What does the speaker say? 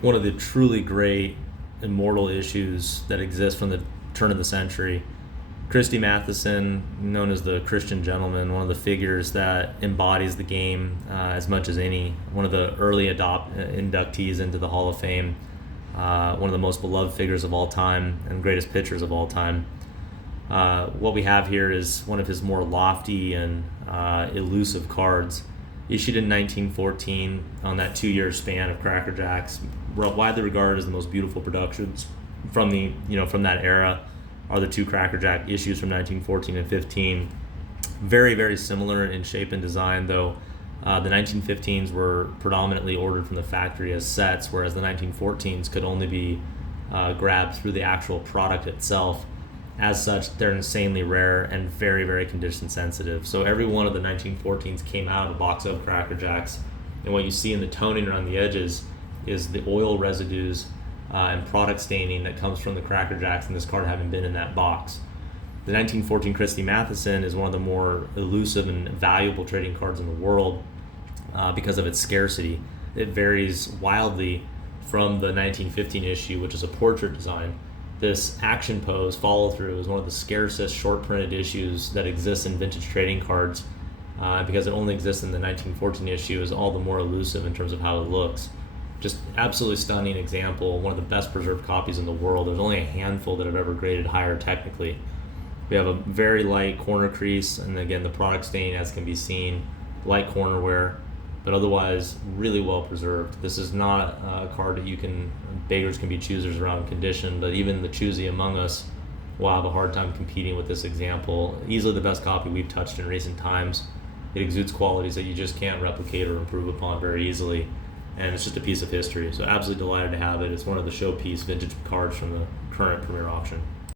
one of the truly great immortal issues that exist from the turn of the century. Christy Mathewson, known as the Christian gentleman, one of the figures that embodies the game as much as any, one of the early inductees into the Hall of Fame, one of the most beloved figures of all time and greatest pitchers of all time. What we have here is one of his more lofty and elusive cards, issued in 1914 on that 2-year span of Cracker Jacks, widely regarded as the most beautiful productions from that era. Are the two Cracker Jack issues from 1914 and 15. Very, very similar in shape and design, though the 1915s were predominantly ordered from the factory as sets, whereas the 1914s could only be grabbed through the actual product itself. As such, they're insanely rare and very, very condition sensitive. So every one of the 1914s came out of a box of Cracker Jacks, and what you see in the toning around the edges is the oil residues and product staining that comes from the Cracker Jacks and this card having been in that box. The 1914 Christy Mathewson is one of the more elusive and valuable trading cards in the world because of its scarcity. It varies wildly from the 1915 issue, which is a portrait design. This action pose follow-through is one of the scarcest short-printed issues that exists in vintage trading cards. Because it only exists in the 1914 issue, is all the more elusive in terms of how it looks. Just absolutely stunning example, one of the best preserved copies in the world. There's only a handful that have ever graded higher technically. We have a very light corner crease, and again, the product stain, as can be seen, light corner wear, but otherwise really well preserved. This is not a card that beggars can be choosers around condition, but even the choosy among us will have a hard time competing with this example. Easily the best copy we've touched in recent times. It exudes qualities that you just can't replicate or improve upon very easily. And it's just a piece of history. So absolutely delighted to have it. It's one of the showpiece vintage cards from the current Premier Auction.